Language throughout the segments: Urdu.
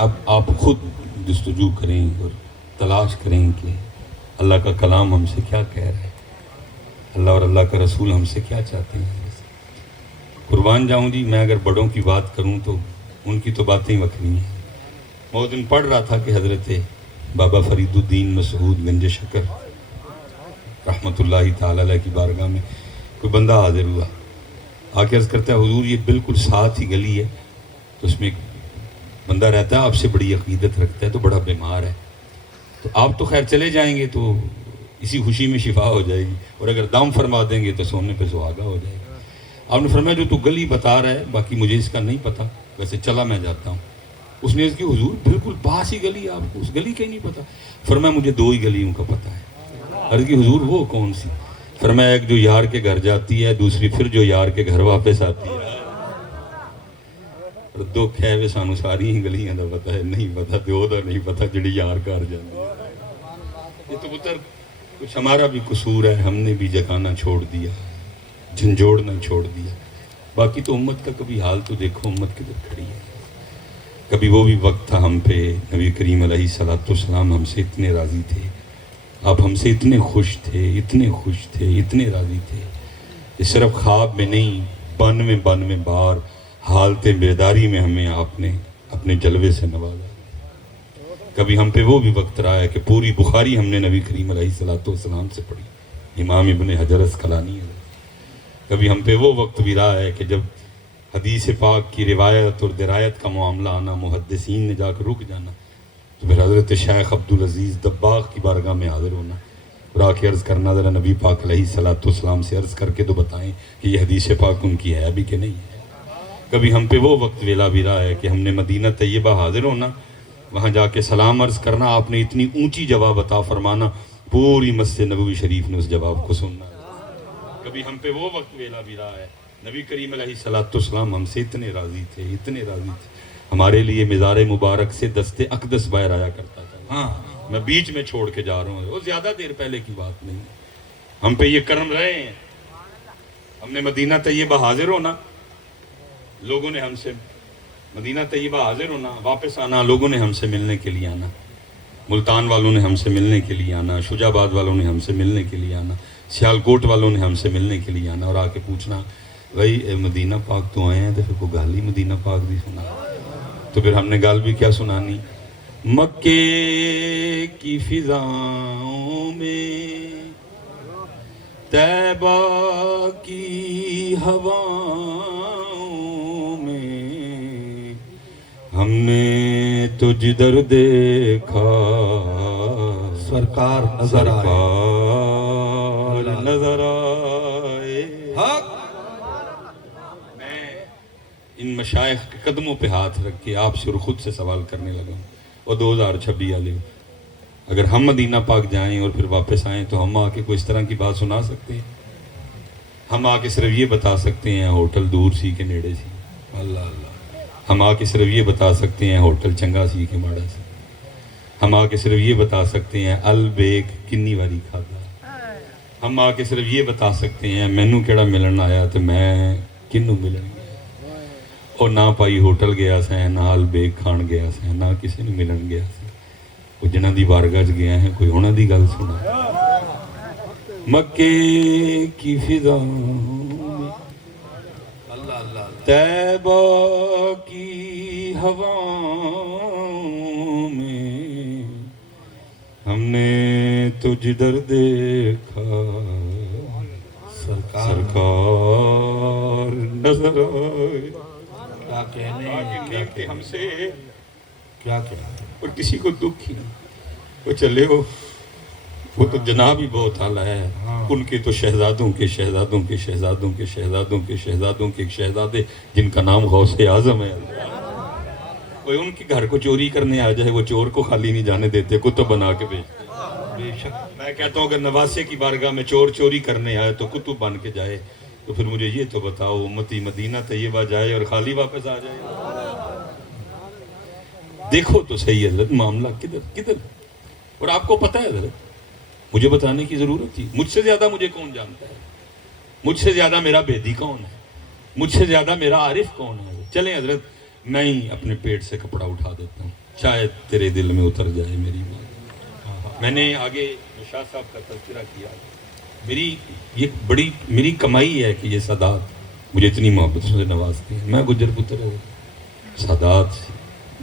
اب آپ خود جستجو کریں اور تلاش کریں کہ اللہ کا کلام ہم سے کیا کہہ رہا ہے، اللہ اور اللہ کا رسول ہم سے کیا چاہتے ہیں۔ قربان جاؤں جی، میں اگر بڑوں کی بات کروں تو ان کی تو باتیں وکری ہیں۔ میں اس دن پڑھ رہا تھا کہ حضرت بابا فرید الدین مسعود گنج شکر رحمۃ اللہ تعالی علیہ کی بارگاہ میں کوئی بندہ حاضر ہوا، آ کے عرض کرتا ہے حضور یہ بالکل ساتھ ہی گلی ہے، تو اس میں ایک بندہ رہتا ہے، آپ سے بڑی عقیدت رکھتا ہے، تو بڑا بیمار ہے، تو آپ تو خیر چلے جائیں گے تو اسی خوشی میں شفا ہو جائے گی، اور اگر دم فرما دیں گے تو سونے پہ سہاگا ہو جائے گا۔ آپ نے فرمایا جو تو گلی بتا رہا ہے باقی مجھے اس کا نہیں پتہ، ویسے چلا میں جاتا ہوں۔ اس نے اس کی حضور بالکل پاس ہی گلی ہے، آپ کو اس گلی کا ہی نہیں پتہ؟ فرمایا مجھے 2 ہی گلیوں کا پتہ ہے۔ عرض کی حضور وہ کون سی؟ فرمایا ایک جو یار کے گھر جاتی ہے، دوسری پھر جو یار کے گھر واپس آتی ہے۔ اور دکھ ہے وے سانو ساری ہی گلیاں دا پتہ ہے، نہیں پتہ دیو دا نہیں پتہ جڑی یار گھر جاندی ہے۔ یہ تو پتر کچھ ہمارا بھی قصور ہے، ہم نے بھی جگانا چھوڑ دیا، جھنجھوڑنا چھوڑ دیا۔ باقی تو امت کا کبھی حال تو دیکھو، امت کدھر کھڑی ہے۔ کبھی وہ بھی وقت تھا ہم پہ، نبی کریم علیہ الصلوۃ والسلام ہم سے اتنے راضی تھے، آپ ہم سے اتنے خوش تھے، اتنے خوش تھے، اتنے راضی تھے کہ صرف خواب میں نہیں، بن میں بار حالت بیداری میں ہمیں آپ نے اپنے جلوے سے نوازا۔ کبھی ہم پہ وہ بھی وقت رہا ہے کہ پوری بخاری ہم نے نبی کریم علیہ الصلوۃ والسلام سے پڑھی، امام ابن حجر اسقلانی ہے۔ کبھی ہم پہ وہ وقت بھی رہا ہے کہ جب حدیث پاک کی روایت اور درایت کا معاملہ آنا، محدثین نے جا کر رک جانا، تو پھر حضرت شیخ عبدالعزیز دباغ کی بارگاہ میں حاضر ہونا اور آ کے عرض کرنا ذرا نبی پاک علیہ الصلوۃ والسلام سے عرض کر کے تو بتائیں کہ یہ حدیث پاک ان کی ہے بھی کہ نہیں ہے۔ کبھی ہم پہ وہ وقت ویلا بھی رہا ہے کہ ہم نے مدینہ طیبہ حاضر ہونا، وہاں جا کے سلام عرض کرنا، آپ نے اتنی اونچی جواب عطا فرمانا، پوری مسجد نبوی شریف نے اس جواب کو سننا۔ کبھی ہم پہ وہ وقت ویلا بھی رہا ہے، نبی کریم علیہ الصلوۃ والسلام ہم سے اتنے راضی تھے، اتنے راضی تھے، ہمارے لیے مزار مبارک سے دست اقدس باہر آیا کرتا تھا۔ ہاں میں بیچ میں چھوڑ کے جا رہا ہوں، وہ زیادہ دیر پہلے کی بات نہیں، ہم پہ یہ کرم رہے ہیں۔ ہم نے مدینہ طیبہ حاضر ہونا، لوگوں نے ہم سے مدینہ طیبہ حاضر ہونا، واپس آنا، لوگوں نے ہم سے ملنے کے لیے آنا، ملتان والوں نے ہم سے ملنے کے لیے آنا، شجاع آباد والوں نے ہم سے ملنے کے لیے آنا، سیالکوٹ والوں نے ہم سے ملنے کے لیے آنا، اور آ کے پوچھنا بھائی مدینہ پاک تو آئے ہیں تو پھر کوئی گال ہی مدینہ پاک بھی سنا۔ تو پھر ہم نے گال بھی کیا سنانی، مکے کی فضاؤں میں، طیبہ کی ہواؤں میں، ہم نے تو جدھر دیکھا سرکار نظر آئے، سرکار نظر آئے۔ میں ان مشائخ کے قدموں پہ ہاتھ رکھ کے آپ سے اور خود سے سوال کرنے لگا ہوں، اور 2026 والے اگر ہم مدینہ پاک جائیں اور پھر واپس آئیں تو ہم آ کے کوئی اس طرح کی بات سنا سکتے ہیں؟ ہم آ کے صرف یہ بتا سکتے ہیں ہوٹل دور سی کے نیڑے سی، اللہ اللہ۔ ہم آ کے صرف یہ بتا سکتے ہیں ہوٹل چنگا سی کے ماڑا سی۔ ہم آ کے صرف یہ بتا سکتے ہیں البیک کنی واری کھادا۔ ہم آ کے صرف یہ بتا سکتے ہیں مینو کیڑا ملن آیا تو میں کنوں ملن گیا، اور نہ پائی ہوٹل گیا سیں، نہ البیک کھان گیا سیں، نہ کسی نے ملن گیا سیں، وہ جنہ دی بارگاہ چ گیا ہیں کوئی ہونا دی گل سنا۔ مکے کی فضاؤں میں، طیبہ کی ہواؤں میں، ہم نے تو جدھر دیکھا سرکار نظر آئے۔ کیا کہنے، کیا کہ ہم سے کیا کہنے۔ اور کسی کو دکھ ہی نہیں، وہ چلے ہو، وہ تو جناب ہی بہت اعلیٰ ہے، ان کے تو شہزادوں کے شہزادوں کے شہزادوں کے شہزادوں کے شہزادوں کے ایک شہزادے جن کا نام غوث اعظم ہے، کوئی ان کے گھر کو چوری کرنے آ جائے وہ چور کو خالی نہیں جانے دیتے، کتب بنا کے بھیجتے۔ بے شک میں کہتا ہوں اگر نواسے کی بارگاہ میں چور چوری کرنے آئے تو کتب بن کے جائے، تو پھر مجھے یہ تو بتاؤ امتی مدینہ طیبہ جائے اور خالی واپس آ جائے؟ دیکھو تو صحیح حضرت معاملہ کدھر، اور آپ کو پتہ ہے حضرت، مجھے بتانے کی ضرورت تھی، مجھ سے زیادہ مجھے کون جانتا ہے، مجھ سے زیادہ میرا بیدی کون ہے، مجھ سے زیادہ میرا عارف کون ہے؟ چلیں حضرت میں ہی اپنے پیٹ سے کپڑا اٹھا دیتا ہوں، شاید تیرے دل میں اتر جائے میری بات۔ میں نے آگے شاہ صاحب کا تذکرہ کیا، میری کمائی ہے کہ یہ سادات مجھے اتنی محبت سے نوازتے ہیں۔ میں گجر پتر ہوں، سادات سے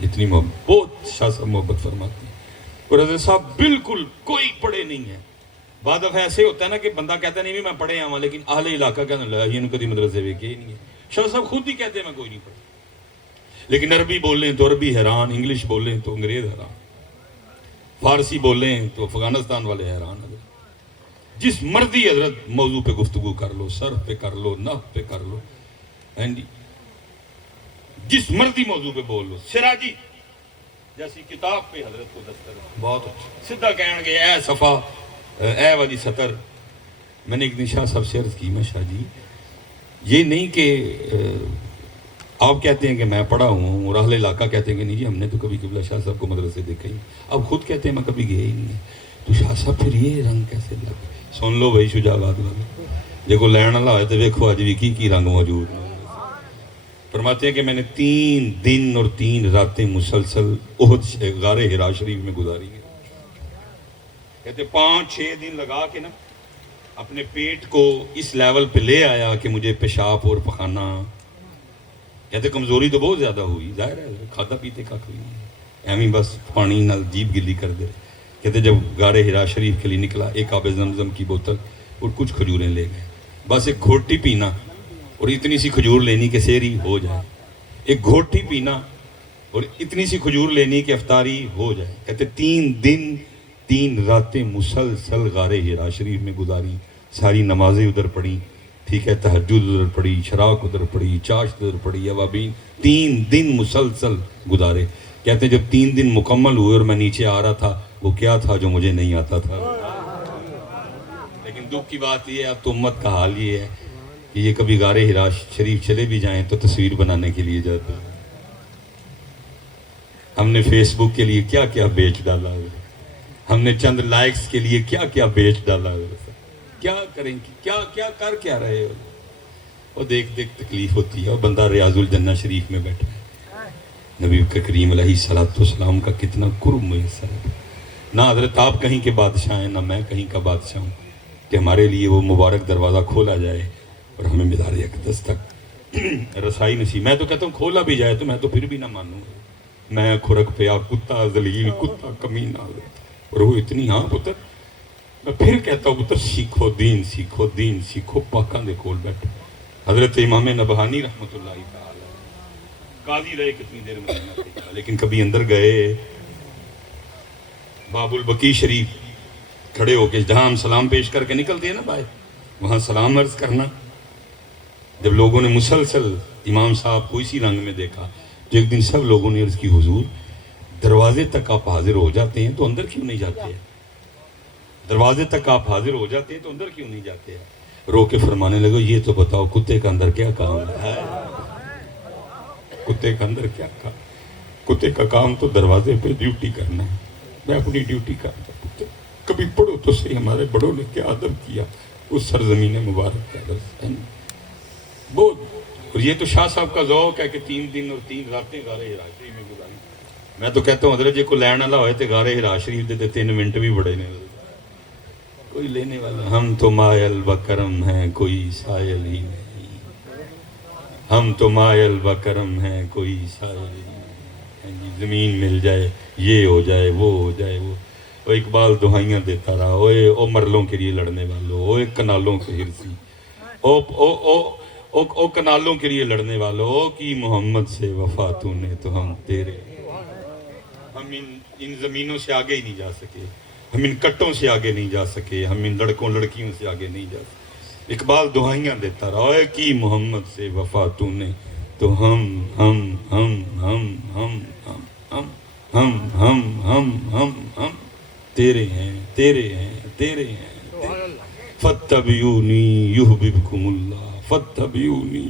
اتنی محبت، بہت شاہ صاحب محبت فرماتے ہیں۔ اور حضرت صاحب بالکل کوئی پڑھے نہیں ہے۔ بعد دفعہ ایسے ہوتا ہے نا کہ بندہ کہتا نہیں بھی میں پڑھے آواں، لیکن اہل علاقہ کہنا لگا کدی مدرسے ویکھے ہی نہیں ہے۔ شاہ صاحب خود ہی کہتے ہیں میں کوئی نہیں پڑھا، لیکن عربی بولیں تو عربی حیران، انگلش بولیں تو انگریز حیران، فارسی بولیں تو افغانستان والے حیران۔ حضرت جس مرضی حضرت موضوع پہ گفتگو کر لو، صرف پہ کر لو، نحو پہ کر لو، جس مرضی موضوع پہ بول لو، سراجی جیسی کتاب پہ حضرت کو دستر بہت اچھا۔ سدھا کہن گے اے صفحہ اے والی سطر۔ میں نے ایک دن شاہ صاحب سے عرض کی، میں شاہ جی یہ نہیں کہ آپ کہتے ہیں کہ میں پڑھا ہوں اور اہل علاقہ کہتے ہیں کہ نہیں جی ہم نے تو کبھی قبلہ شاہ صاحب کو مدرسے دیکھا ہی نہیں، اب خود کہتے ہیں میں کبھی گئے ہی نہیں، تو شاہ صاحب پھر یہ رنگ کیسے لگ؟ سن لو بھائی شجاعت والے، دیکھو لین والا ہوئے تو دیکھو اج بھی کی رنگ موجود ہے۔ فرماتے ہیں کہ میں نے 3 دن اور 3 راتیں مسلسل احد غار حرا شریف میں گزاری ہیں۔ کہتے 5-6 دن لگا کے نا اپنے پیٹ کو اس لیول پہ لے آیا کہ مجھے پیشاب اور پخانہ، کہتے کمزوری تو بہت زیادہ ہوئی، ظاہر ہے کھاتا پیتے کا کوئی نہیں، ایویں بس پانی نال جیب گلی کر دے۔ کہتے جب غار حرا شریف کے لیے نکلا، ایک آب زمزم کی بوتل اور کچھ کھجوریں لے گئے، بس ایک گھوٹی پینا اور اتنی سی کھجور لینی کہ سحری ہو جائے، ایک گھوٹی پینا اور اتنی سی کھجور لینی کہ افطاری ہو جائے۔ کہتے 3 دن 3 راتیں مسلسل غار حرا شریف میں گزاری، ساری نمازیں ادھر پڑھی، ٹھیک ہے، تہجد ادھر پڑھی، شراق ادھر پڑھی، چاشت ادھر پڑھی، اوابین، 3 دن مسلسل گزارے۔ کہتے ہیں جب 3 دن مکمل ہوئے اور میں نیچے آ رہا تھا، وہ کیا تھا جو مجھے نہیں آتا تھا۔ لیکن دکھ کی بات یہ ہے، اب تو امت کا حال یہ ہے کہ یہ کبھی غار حرا شریف چلے بھی جائیں تو تصویر بنانے کے لیے جاتے ہیں۔ ہم نے فیس بک کے لیے کیا کیا بیچ ڈالا ہے، ہم نے چند لائکس کے لیے کیا کیا بیچ ڈالا ہے، کیا کریں گے، کیا کر کیا رہے ہو؟ اور دیکھ تکلیف ہوتی ہے۔ اور بندہ ریاض الجنہ شریف میں بیٹھا ہے، نبی کریم علیہ السلام کا کتنا قرب میسر ہے۔ نہ حضرت آپ کہیں کے بادشاہ ہیں، نہ میں کہیں کا بادشاہ ہوں کہ ہمارے لیے وہ مبارک دروازہ کھولا جائے اور ہمیں مدار اقدس تک رسائی نصیب۔ میں تو کہتا ہوں کھولا بھی جائے تو میں تو پھر بھی نہ مانوں گا، میں کھرک پیا کتا ذلیل کتا کمینہ، اور وہ اتنی ہاں پتر، میں پھر کہتا ہوں پتر سیکھو دین، سیکھو دین، سیکھو پاکاں دے کول بیٹھو۔ حضرت امام نبہانی رحمۃ اللہ تعالی قاضی رہے کتنی دیر مدینہ دیکھا، لیکن کبھی اندر گئے باب البقیع شریف کھڑے ہو کے جہاں ہم سلام پیش کر کے نکلتے ہیں نا بھائی، وہاں سلام عرض کرنا، جب لوگوں نے مسلسل امام صاحب کو اسی رنگ میں دیکھا، جو ایک دن سب لوگوں نے عرض کی حضور دروازے تک آپ حاضر ہو جاتے ہیں تو اندر کیوں نہیں جاتے ہیں؟ دروازے تک آپ حاضر ہو جاتے ہیں تو اندر کیوں نہیں جاتے ہیں؟ رو کے فرمانے لگے یہ تو بتاؤ کتے کا اندر کیا کام ہے؟ کتے کا اندر کیا کام؟ کتے کا کام تو دروازے پہ ڈیوٹی کرنا ہے، میں اپنی ڈیوٹی کرتا ہوں۔ کبھی پڑھو تو صحیح ہمارے بڑوں نے کیا ادب کیا اس سرزمین مبارک کا درس ہے بہت۔ اور یہ تو شاہ صاحب کا ذوق ہے کہ 3 دن اور 3 راتیں غار حرا شریف میں گزاری۔ میں تو کہتا ہوں حضرت جی کو لین والا ہوئے تو غار حرا شریف دے 3 منٹ بھی بڑے نہیں، کوئی لینے والا۔ ہم تو مائل بکرم ہیں کوئی سائل ہی نہیں، ہم تو مائل بکرم ہیں کوئی سائل ہی نہیں، زمین مل جائے یہ ہو جائے وہ ہو جائے وہ۔ اقبال دہائیاں دیتا رہا، او مرلوں کے لیے لڑنے والوں، او کنالوں کے ہرسی، او کنالوں کے لیے لڑنے والوں، او کی محمد سے وفا تو نے تو ہم تیرے، ہم ان زمینوں سے آگے ہی نہیں جا سکے، ہم ان کٹوں سے آگے نہیں جا سکے، ہم ان لڑکوں لڑکیوں سے آگے نہیں جا سکے۔ اقبال دہائیاں دیتا رہا، اے کی محمد سے وفا تو نے تو ہم تیرے ہیں تیرے ہیں تیرے ہیں۔ فاتبعونی یحببکم اللہ، فاتبعونی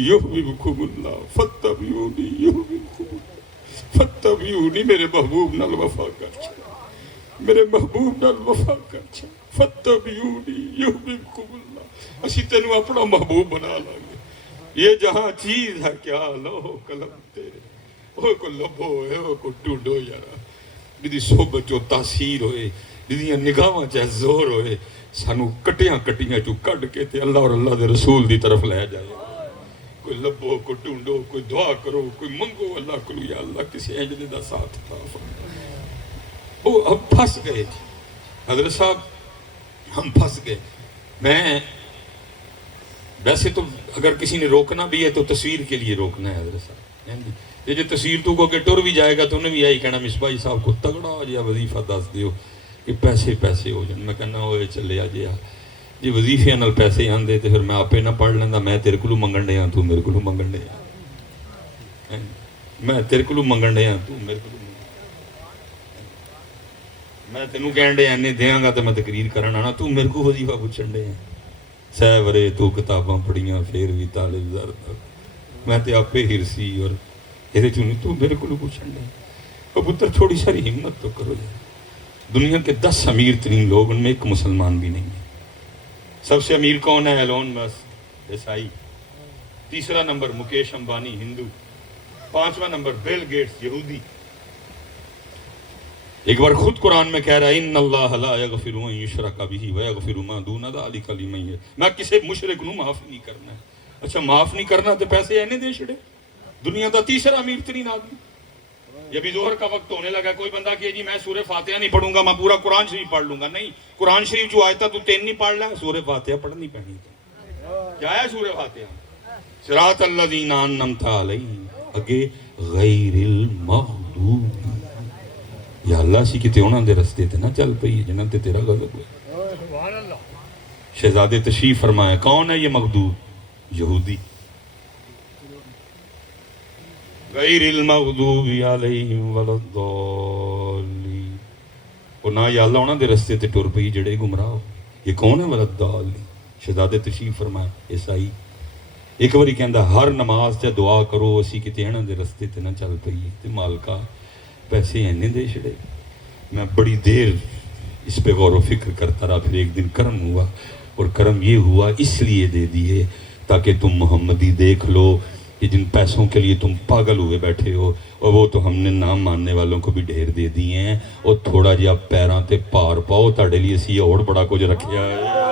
یحببکم اللہ، فاتبعونی یحببکم اللہ، فاتبعونی میرے محبوب نال وفا کر چھا، میرے محبوب نال وفا کر چھا، فاتبعونی یحببکم اللہ۔ اسی تینوں اپنا محبوب بنا لیں گے، یہ جہاں چیز ہے کیا لوح قلم تیرے، وہ کو لبو ہوئے وہ کو ٹوڈو یارا جدی صحبت چو تاثیر ہوئے جدیاں نگاہاں چاہ زور ہوئے سانو کٹیاں چو کٹ کے تے اللہ اور اللہ دے رسول دی طرف لے جائے کوئی لبو کوئی ٹونڈو کوئی دعا کرو کوئی منگو اللہ کو یا اللہ کسی اجدے دا ساتھ تھا وہ اب پھنس گئے حضرت صاحب ہم پھنس گئے میں ویسے تو اگر کسی نے روکنا بھی ہے تو تصویر کے لیے روکنا ہے حضرت صاحب یہ جو تصویر تو کو کہ ٹر بھی جائے گا تو انہیں بھی آئی کہنا مصباحی صاحب کو تگڑا جیا وظیفہ دس دیو کہ پیسے ہو جائیں میں کہنا ہوئے چلے آ جیا جی وظیفے نال پیسے آندے تو پھر میں آپے نہ پڑھ لینا میں تیرے کو منگن دے ہاں تو میرے کو منگن دے ہاں میں تیرے کو منگن دے ہاں تو میرے کو میں تینوں کہن دے اینے دیاں گا تو میں تقریر کرنا نا تو میرے کو وظیفہ پوچھن دے ہیں سہ ورے تو کتاباں پڑھیاں پھر بھی طالب زر میں تے آپے ہرسی اور یہ چونی تو میرے کو پوچھن دے اور پتر تھوڑی ساری ہمت تو کرو جائے دنیا کے 10 امیر ترین لوگ ان میں ایک مسلمان بھی نہیں ہے سب سے امیر کون ہے ایلون ماسک عیسائی تیسرا نمبر مکیش امبانی ہندو 5واں نمبر بل گیٹس یہودی ایک بار خود قرآن میں کہہ رہا ہے ان اللہ لا یغفر ان یشرک بہ ویغفر ما دون ذلک لمن یشاء میں کسی مشرک نو معاف نہیں کرنا اچھا معاف نہیں کرنا تو پیسے اینے دے چھڑے دنیا دا تیسرا امیر ترین آدمی یہ بھی ظہر کا وقت ہونے لگا کوئی بندہ کہ جی میں سورہ فاتحہ نہیں پڑھوں گا میں پورا قرآن شریف پڑھ لوں گا نہیں قرآن شریف جو آیتا تو 3 نہیں پڑھ لیں سورہ فاتحہ پڑھنی پڑنی کیا ہے سورہ فاتحہ صراط الذین انعمت علیہم اگے غیر المغضوب یا اللہ سی کتے انہاں دے رستے تے نہ چل پئی جنہاں تے تیرا غضب ہے شہزادے تشریف فرمایا کون ہے یہ مغضوب یہودی غیر المغضوب علیہم ولا الضالین اور نہ یا اللہ انہاں دے رستے تے ٹر پئی جڑے گمراہ ہو یہ کون ہے ولا الضالین شہزادے تشریف فرمایا عیسائی ایک باری کہندا ہر نماز تے دعا کرو اسی کتے انہاں دے رستے تے نہ چل پئی تے مالکا پیسے اینے دے چھڑے میں بڑی دیر اس پہ غور و فکر کرتا رہا پھر ایک دن کرم ہوا اور کرم یہ ہوا اس لیے دے دیے تاکہ تم محمدی دیکھ لو کہ جن پیسوں کے لیے تم پاگل ہوئے بیٹھے ہو اور وہ تو ہم نے نام ماننے والوں کو بھی ڈھیر دے دیے ہیں اور تھوڑا جہا پیراں تے پار پاؤ تاڑے لیے سی اور بڑا کچھ رکھیا ہے